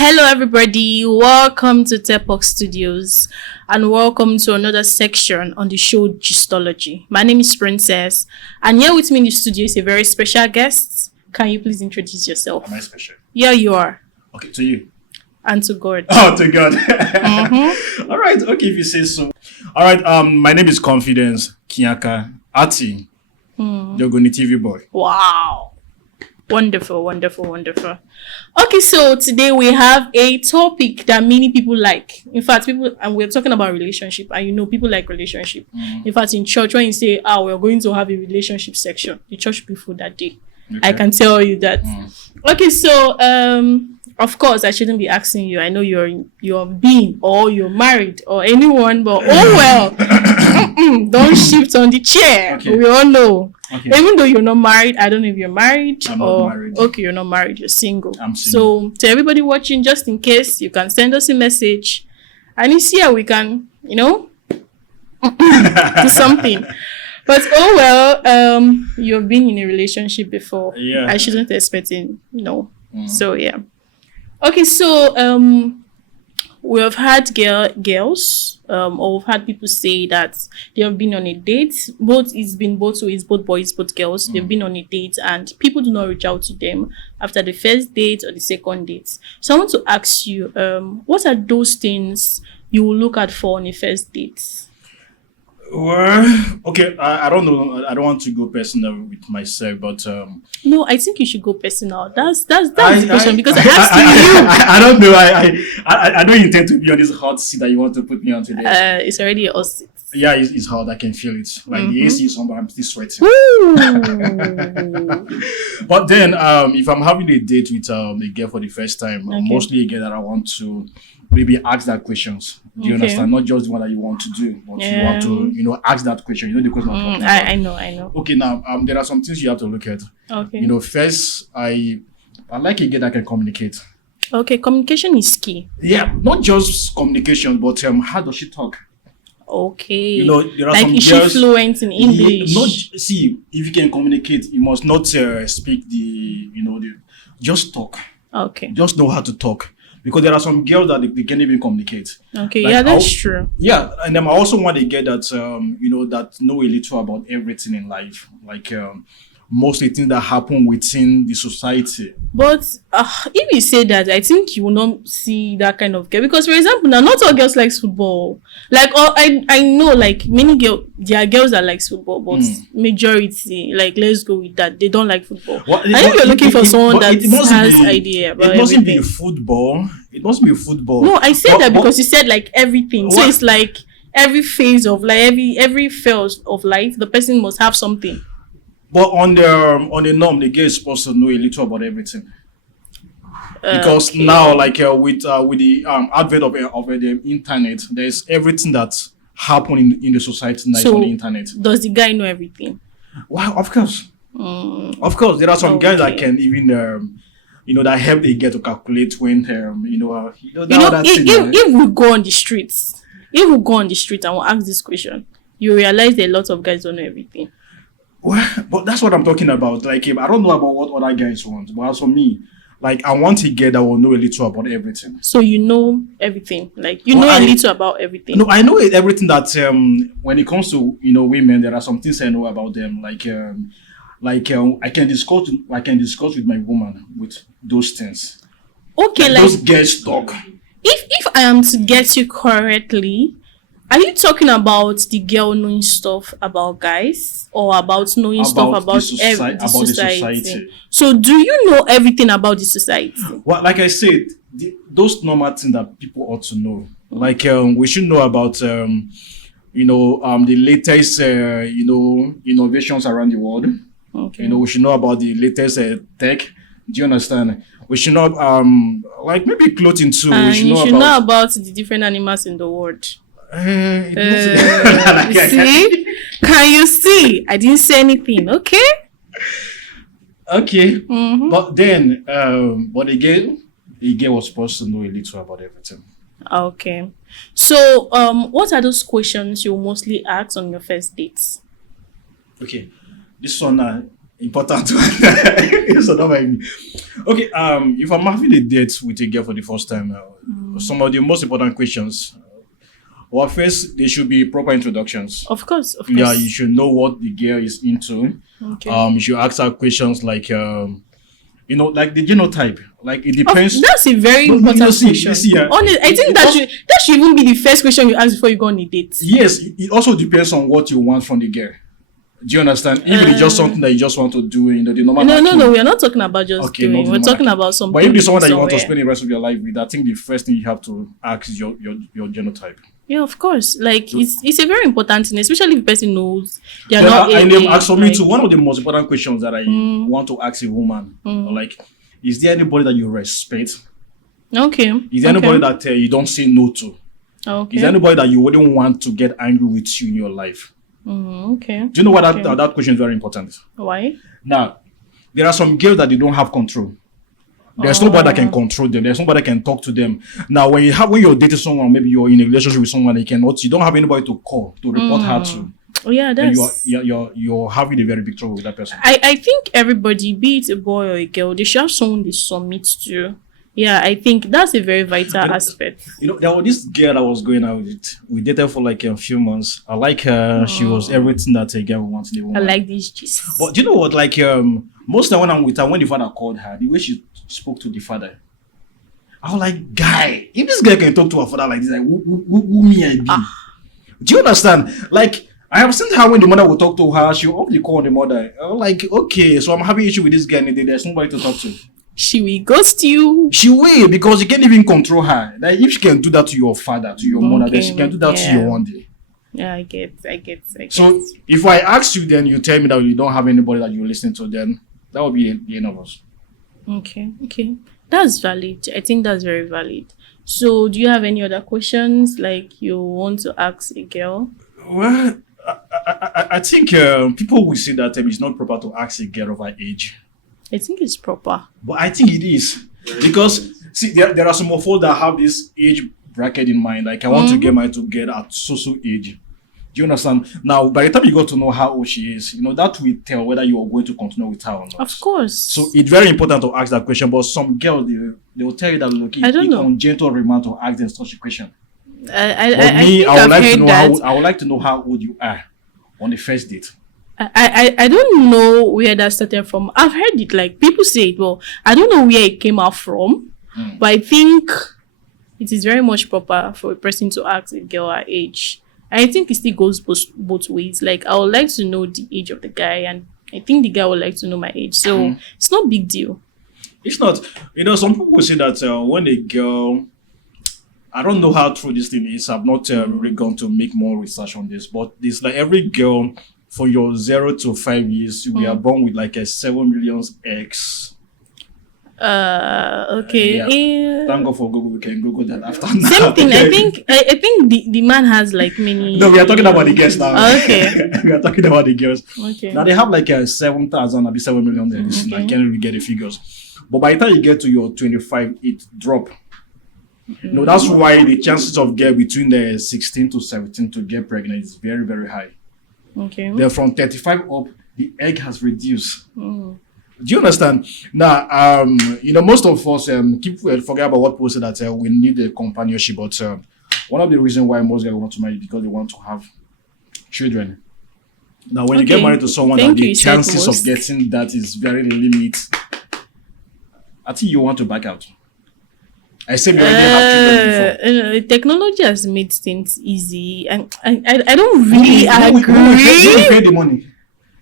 Hello, everybody. Welcome to TEPOC Studios and welcome to another section on the show Gistology. My name is Princess, and here with me in the studio is a very special guest. Can you please introduce yourself? Am I special? Yeah, you are. Okay, to you. And to God. Oh, to God. All right, okay, if you say so. All right, my name is Confidence Kinyaka Ati, Yogoni TV boy. Wow. Wonderful, wonderful, wonderful. Okay, so today we have a topic that many people like. In fact, we're talking about relationship, and people like relationship. In fact, in church, when you say, we're going to have a relationship section, the church will be full that day. Okay. I can tell you that. Okay, so, of course, I shouldn't be asking you. I know you're being or you're married or anyone, but oh well. Don't shift on the chair. Okay. We all know. Okay. Even though you're not married, I don't know if you're married. I'm not married. Okay, you're not married, you're single. I'm single. So to everybody watching, just in case, you can send us a message and it's here we can, do something. But oh well, you've been in a relationship before. Yeah. I shouldn't expect it, So yeah. Okay, so we have had girls, or we've had people say that they have been on a date. It's both boys, both girls. They've been on a date and people do not reach out to them after the first date or the second date. So I want to ask you, what are those things you will look at for on a first date? Well, okay, I don't know. I don't want to go personal with myself, but no, I think you should go personal. That's the question because I asked you. I don't know. I don't intend to be on this hot seat that you want to put me on today. It's already a hot seat. Yeah, it's hot. I can feel it. Like the AC is on, but I'm still sweating. But then, if I'm having a date with a girl for the first time, mostly a girl that I want to maybe ask that questions. Do you understand? Not just the one that you want to do, but you want to, ask that question. The question I'm talking about. I know. Okay, now, there are some things you have to look at. Okay. First, I like a girl that can communicate. Okay, communication is key. Yeah, not just communication, but how does she talk? Okay. There are like, some is girls, she fluent in English? See, if you can communicate, you must not speak just talk. Okay. Just know how to talk. Because there are some girls that they can't even communicate. Okay, like, that's true. Yeah, and then I also want a girl that, that know a little about everything in life. Like, mostly things that happen within the society. But if you say that, I think you will not see that kind of girl. Because, for example, now, not all girls like football. Like, I know, like, many girls, there are girls that like football, but majority, like, let's go with that, they don't like football. I think you're looking for someone that has idea about everything. It mustn't be football. It must be football. No, I said that because you said, like, everything. So it's like every phase of, like, every phase of life, the person must have something. But on the norm, the girl is supposed to know a little about everything. Because now, like with the advent of the internet, there's everything that's happening in the society now on the internet. Does the guy know everything? Well, of course. Of course, there are some guys that can even that help they get to calculate when if we go on the streets, and we'll ask this question, you realize that a lot of guys don't know everything. Well, but that's what I'm talking about. Like, I don't know about what other guys want, but as for me, like, I want a girl that will know a little about everything. So you know everything, like a little about everything. No, I know everything that when it comes to women, there are some things I know about them. Like I can discuss with my woman with those things. Okay, like those girls talk. If I am to get you correctly, are you talking about the girl knowing stuff about guys or about knowing stuff about the society? So do you know everything about the society? Well, like I said, those normal things that people ought to know. Like we should know about the latest innovations around the world. Okay. We should know about the latest tech. Do you understand? We should know like maybe clothing too. And you should know about the different animals in the world. See? Can you see? I didn't say anything. Okay. Okay. But then, but again, the girl was supposed to know a little about everything. Okay. So, what are those questions you mostly ask on your first dates? Okay. This one, Important. So don't mind me. Okay. If I'm having a date with a girl for the first time, some of the most important questions. Well, first, there should be proper introductions. Of course. Yeah, you should know what the girl is into. Okay. You should ask her questions like, like the genotype. Like it depends. That's a very important question. Honestly, I think that should even be the first question you ask before you go on a date. Yes, it also depends on what you want from the girl. Do you understand? If it's just something that you just want to do, the normal. No, we are not talking about just doing. We're talking about something. But if it's someone that you want to spend the rest of your life with, I think the first thing you have to ask is your genotype. Yeah, of course. Like it's a very important thing, especially if the person knows they are not. And then ask for me too. One of the most important questions that I want to ask a woman, like, is there anybody that you respect? Okay. Is there anybody that you don't say no to? Okay. Is there anybody that you wouldn't want to get angry with you in your life? Okay. Do you know why that question is very important? Why? Now, there are some girls that they don't have control. There's nobody that can control them. There's nobody that can talk to them. Now, when you're dating someone, maybe you're in a relationship with someone, you don't have anybody to call to report her to. Oh yeah, that's you're having a very big trouble with that person. I think everybody, be it a boy or a girl, they should have someone they submit to. Yeah, I think that's a very vital aspect. There was this girl I was going out with. We dated for like a few months. I like her. She was everything that a girl wants in a woman. I like these gist. But do you know what? Like most of the time when I'm with her, when the father called her, the way she spoke to the father, I was like, guy, if this girl can talk to her father like this, like who me I be? Do you understand? Like, I have seen her when the mother will talk to her, she will off the call on the mother. I was like, okay, so I'm having issue with this girl and there's nobody to talk to. She will ghost you. She will, because you can't even control her. Like, if she can do that to your father, to your mother, then she can do that to you one day. Yeah, I get. So if I ask you, then you tell me that you don't have anybody that you listen to, then that would be the end of us. Okay. That's valid. I think that's very valid. So do you have any other questions like you want to ask a girl? Well, I think people will say that it's not proper to ask a girl of her age. I think it's proper. But I think it is. Because, see, there are some of us that have this age bracket in mind. Like, I want to get married to get at so age. Do you understand? Now, by the time you got to know how old she is, that will tell whether you are going to continue with her or not. Of course. So, it's very important to ask that question. But some girls, they will tell you that, look, it's ungentle remark to ask them such a question. I would like to know how old you are on the first date. I don't know where that started from. I've heard it, like people say it. Well, I don't know where it came out from, but I think it is very much proper for a person to ask a girl her age. I think it still goes both ways. Like, I would like to know the age of the guy, and I think the guy would like to know my age. So it's not a big deal. It's not. Some people say that when a girl, I don't know how true this thing is. I've not really gone to make more research on this, but it's like every girl, for your 0 to 5 years, we are born with like a 7 million eggs. Okay. Yeah. Thank God for Google. We can Google that after now. Same thing. I think the man has like many. No, we are talking about the girls now. Okay. We are talking about the girls. Okay. Now they have like 7,000, maybe 7 million eggs. I can't really get the figures. But by the time you get to your 25, it drop. That's why the chances of get between the 16 to 17 to get pregnant is very, very high. Okay. Then from 35 up, the egg has reduced. Do you understand? Now, most of us forget about what people say that we need a companionship, but one of the reasons why most guys want to marry is because they want to have children. Now, when you get married to someone, the chances of getting that is very limited. I think you want to back out. I said we already have children before. Technology has made things easy, and I don't really agree. Who will pay the money?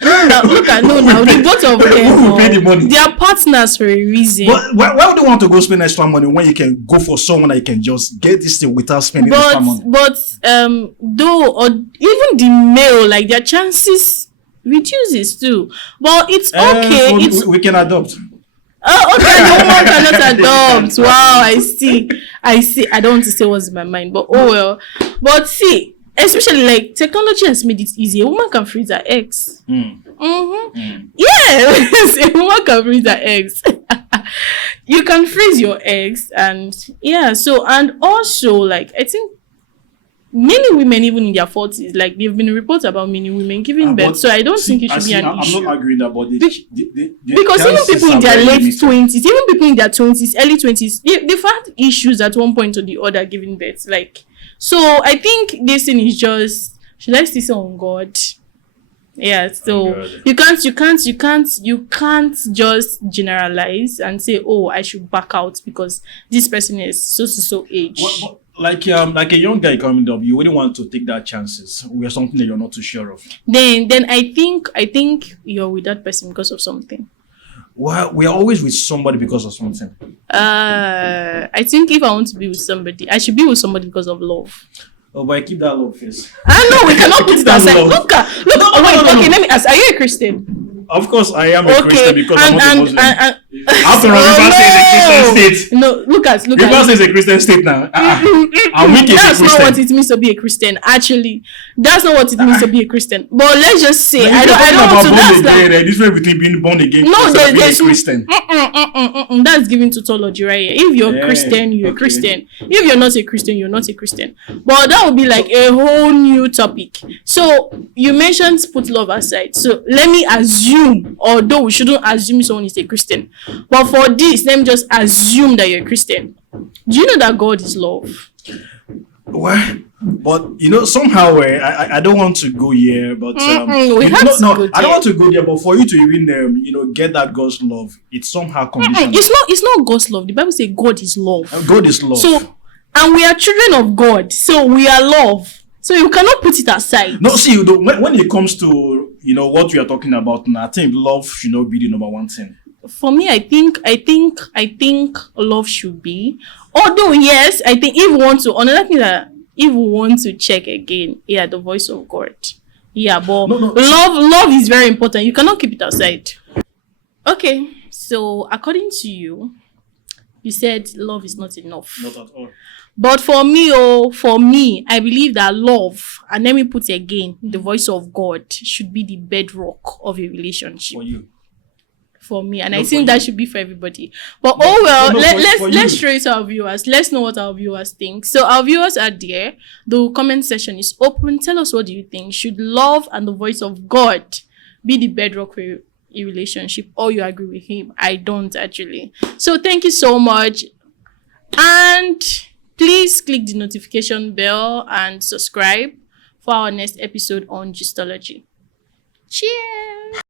Now the both of them. Who will pay the money? They are partners for a reason. But why would you want to go spend extra money when you can go for someone that you can just get this thing without spending extra money? But though, or even the male, like their chances reduces too. But it's okay. So we can adopt. Oh, okay. The woman cannot adopt. Wow, I see. I don't want to say what's in my mind, but oh well. But see, especially like technology has made it easy. A woman can freeze her eggs. Yes, a woman can freeze her eggs. You can freeze your eggs, and yeah. So and also like I think many women, even in their 40s, like they've been reports about many women giving birth. So I don't think it should be an issue. I'm not arguing about this. Because even people in their late 20s, even people in their 20s, early 20s, they've had issues at one point or the other giving birth. Like, so I think this thing is just, should I say on God? Yeah, so you can't just generalize and say, oh, I should back out because this person is so age. Like a young guy coming up, you wouldn't want to take that chances with something that you're not too sure of. Then I think you're with that person because of something. Well, we are always with somebody because of something. I think if I want to be with somebody, I should be with somebody because of love. Oh, but I keep that love first. I know we cannot put it aside. Look. Okay, let me ask. Are you a Christian? Of course, I am a Christian because I'm not a Muslim. After all, Rivers is a Christian state. No, look at. Rivers is a Christian state now. That's not what it means to be a Christian. Actually, that's not what it means to be a Christian. But let's just say, I don't want to. That's like the difference between being born again. No, there's Christian. That's giving tautology right here. If you're Christian, you're a Christian. If you're not a Christian, you're not a Christian. But that would be like a whole new topic. So you mentioned put love aside. So let me assume, although we shouldn't assume someone is a Christian, but for this, let me just assume that you're a Christian. Do you know that God is love? Well, but somehow I don't want to go here, but I don't want to go there. But for you to even get that God's love, it's somehow conditional. It's not God's love. The Bible says God is love. God is love. So, and we are children of God, so we are love. So you cannot put it aside. No, see, when it comes to what we are talking about now, I think love should not be the number one thing. For me, I think love should be. Although yes, I think if we want to, another thing that if we want to check again, the voice of God. Yeah, but love is very important. You cannot keep it aside. Okay, so according to you, you said love is not enough. Not at all. But for me, I believe that love, and let me put it again, the voice of God should be the bedrock of a relationship. For you. For me, and I think that should be for everybody. But let's show it to our viewers. Let's know what our viewers think. So our viewers are there. The comment section is open. Tell us, what do you think? Should love and the voice of God be the bedrock for a relationship, or you agree with him? I don't actually. So thank you so much, and please click the notification bell and subscribe for our next episode on Gistology. Cheers.